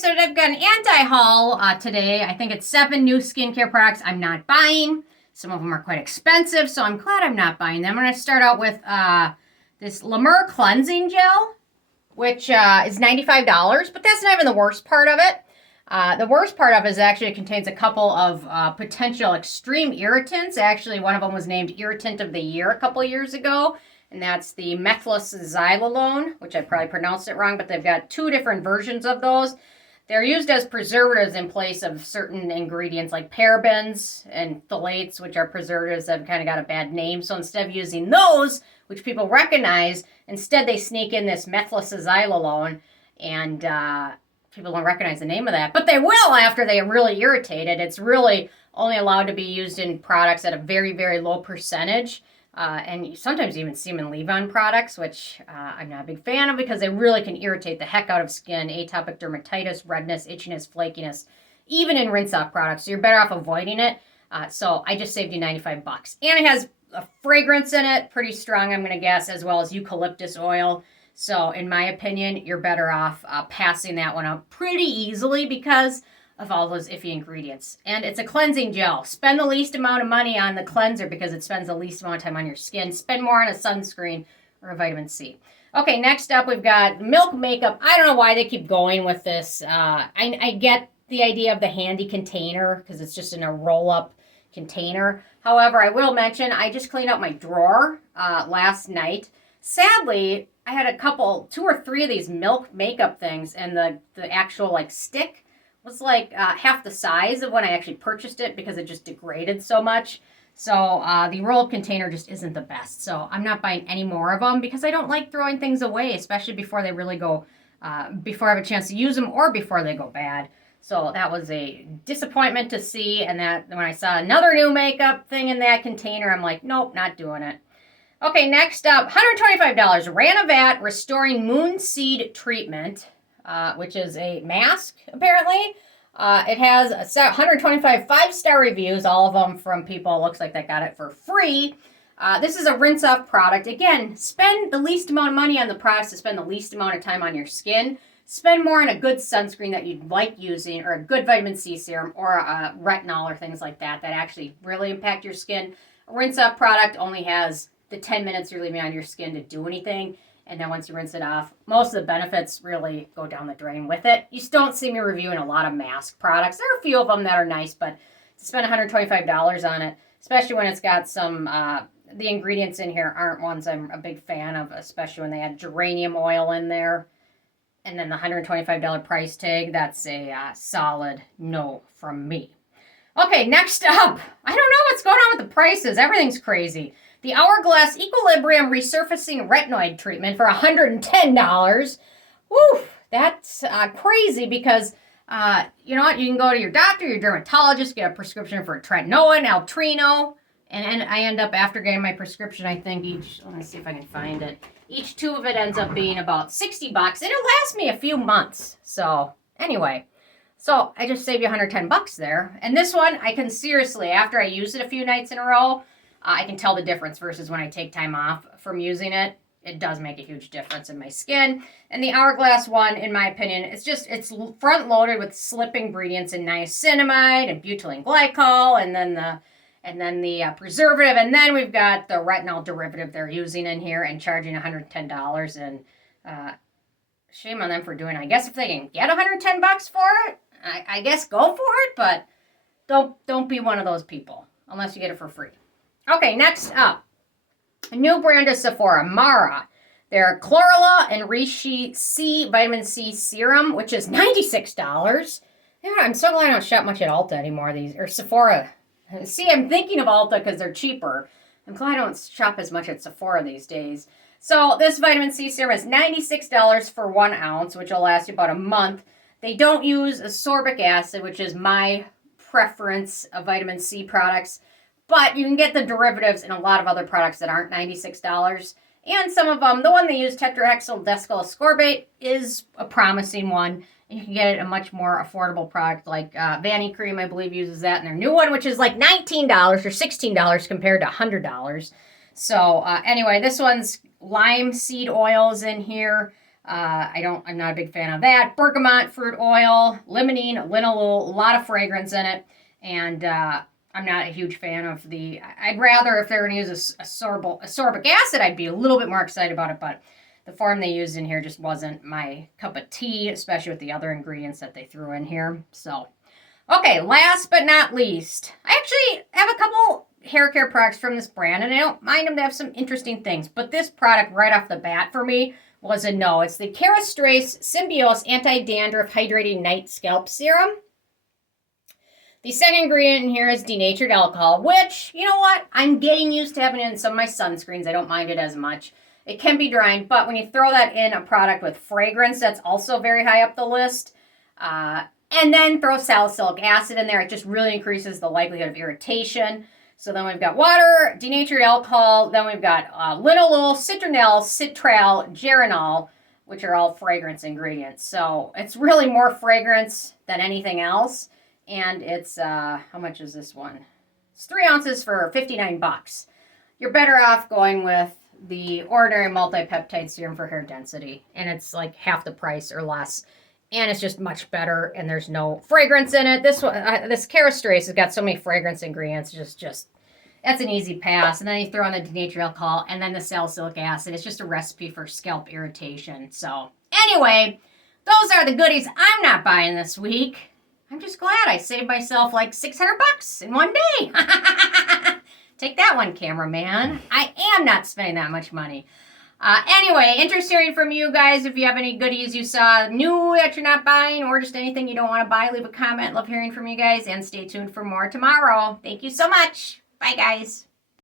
guys, so I've got an anti-haul today. I think it's 7 new skincare products I'm not buying. Some of them are quite expensive, so I'm glad I'm not buying them. I'm going to start out with this Lemur Cleansing Gel, which is $95, but that's not even the worst part of it. The worst part of it is actually it contains a couple of potential extreme irritants. Actually, one of them was named Irritant of the Year a couple years ago, and that's the methylxylylone, which I probably pronounced it wrong, but they've got 2 different versions of those. They're used as preservatives in place of certain ingredients like parabens and phthalates, which are preservatives that have kind of got a bad name. So instead of using those, which people recognize, instead they sneak in this methylxylylone, and people don't recognize the name of that. But they will after they are really irritated. It's really only allowed to be used in products at a very, very low percentage. And you sometimes even see them in leave-on products, which I'm not a big fan of because they really can irritate the heck out of skin, atopic dermatitis, redness, itchiness, flakiness, even in rinse-off products. So you're better off avoiding it. So I just saved you $95. And it has a fragrance in it, pretty strong, I'm going to guess, as well as eucalyptus oil. So in my opinion, you're better off passing that one up pretty easily because of all those iffy ingredients. And it's a cleansing gel. Spend the least amount of money on the cleanser because it spends the least amount of time on your skin. Spend more on a sunscreen or a vitamin C. Okay, next up we've got Milk Makeup. I don't know why they keep going with this. I get the idea of the handy container because it's just in a roll-up container. However, I will mention I just cleaned out my drawer last night. Sadly, I had 2 or 3 of these Milk Makeup things, and the actual like stick was like half the size of when I actually purchased it because it just degraded so much. So the rolled container just isn't the best. So I'm not buying any more of them because I don't like throwing things away, especially before they really go, before I have a chance to use them or before they go bad. So that was a disappointment to see. And that when I saw another new makeup thing in that container, I'm like, nope, not doing it. Okay, next up, $125. Ranovat Restoring Moon Seed Treatment. Which is a mask, apparently. It has 125 5-star reviews, all of them from people, looks like they got it for free. This is a rinse-off product. Again, spend the least amount of money on the products to spend the least amount of time on your skin. Spend more on a good sunscreen that you'd like using, or a good vitamin C serum, or a retinol, or things like that actually really impact your skin. A rinse-off product only has the 10 minutes you're leaving on your skin to do anything. And then once you rinse it off, most of the benefits really go down the drain with it. You just don't see me reviewing a lot of mask products. There are a few of them that are nice, but to spend $125 on it, especially when it's got some, the ingredients in here aren't ones I'm a big fan of, especially when they had geranium oil in there. And then the $125 price tag, that's a solid no from me. Okay, next up. I don't know what's going on with the prices. Everything's crazy. The Hourglass Equilibrium Resurfacing Retinoid Treatment for $110. Woo, that's crazy because, you know what, you can go to your doctor, your dermatologist, get a prescription for tretinoin, Altreno, and I end up, after getting my prescription, I think let me see if I can find it, each tube of it ends up being about $60, and it lasts me a few months. So, anyway, so I just saved you $110 there. And this one, I can seriously, after I use it a few nights in a row, I can tell the difference versus when I take time off from using it. It does make a huge difference in my skin. And the Hourglass one, in my opinion, it's front-loaded with slip ingredients in niacinamide and butylene glycol, and then the preservative, and then we've got the retinol derivative they're using in here and charging $110. And shame on them for doing it. I guess if they can get $110 for it, I guess go for it, but don't be one of those people unless you get it for free. Okay, next up, a new brand of Sephora, Mara. Their Chlorella and Reishi C Vitamin C Serum, which is $96. Yeah, I'm so glad I don't shop much at Ulta anymore, or Sephora. See, I'm thinking of Ulta because they're cheaper. I'm glad I don't shop as much at Sephora these days. So this vitamin C serum is $96 for 1 ounce, which will last you about a month. They don't use ascorbic acid, which is my preference of vitamin C products. But you can get the derivatives in a lot of other products that aren't $96. And some of them, the one they use, tetrahexyl decyl ascorbate, is a promising one. And you can get it a much more affordable product like Vanny Cream, I believe, uses that in their new one, which is like $19 or $16 compared to $100. So anyway, this one's lime seed oils in here. I'm not a big fan of that. Bergamot fruit oil, limonene, linalool, a lot of fragrance in it. And I'm not a huge fan of I'd rather, if they're going to use ascorbic acid, I'd be a little bit more excited about it. But the form they used in here just wasn't my cup of tea, especially with the other ingredients that they threw in here. So, okay, last but not least, I actually have a couple hair care products from this brand, and I don't mind them to have some interesting things. But this product right off the bat for me was a no. It's the Kerastase Symbiose Anti-Dandruff Hydrating Night Scalp Serum. The second ingredient in here is denatured alcohol, which, you know what? I'm getting used to having it in some of my sunscreens. I don't mind it as much. It can be drying, but when you throw that in a product with fragrance, that's also very high up the list. And then throw salicylic acid in there. It just really increases the likelihood of irritation. So then we've got water, denatured alcohol. Then we've got linalool, citronelle, citral, geranol, which are all fragrance ingredients. So it's really more fragrance than anything else. And it's, how much is this one? It's 3 ounces for $59. You're better off going with the ordinary multi-peptide serum for hair density. And it's like half the price or less. And it's just much better, and there's no fragrance in it. This one, this Kerastase has got so many fragrance ingredients. Just that's an easy pass. And then you throw in the denatured alcohol and then the salicylic acid. It's just a recipe for scalp irritation. So anyway, those are the goodies I'm not buying this week. I'm just glad I saved myself like $600 in one day. Take that one, cameraman. I am not spending that much money. Anyway, interested hearing from you guys. If you have any goodies you saw new that you're not buying or just anything you don't want to buy, leave a comment. Love hearing from you guys, and stay tuned for more tomorrow. Thank you so much. Bye, guys.